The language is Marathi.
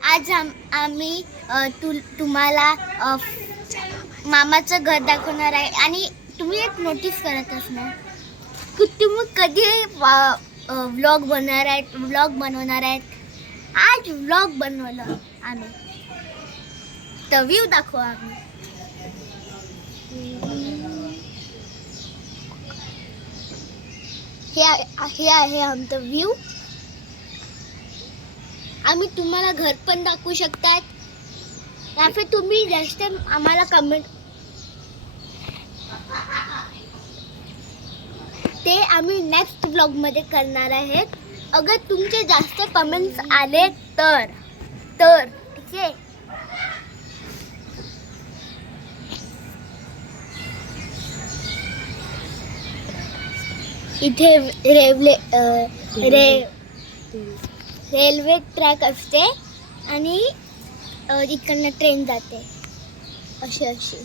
आज आम्ही तुम्हाला मामाचं घर दाखवणार आहे आणि तुम्ही एक नोटीस करत असणार की तुम्ही कधी व्लॉग बनवणार आहेत. आज व्लॉग बनवलं आम्ही, तर व्ह्यू दाखवू आम्ही. हे आहे आमचं व्ह्यू. आम्ही तुम्हाला घर पण दाखवू शकतात, या फिर तुम्ही जास्त आम्हाला कमेंट, ते आम्ही नेक्स्ट व्लॉग मध्ये करणार आहेत. अगर तुमचे जास्त कमेंट्स आले तर ठीक आहे. इथे रेल्वे ट्रॅक असते आणि इकडनं ट्रेन जाते अशी.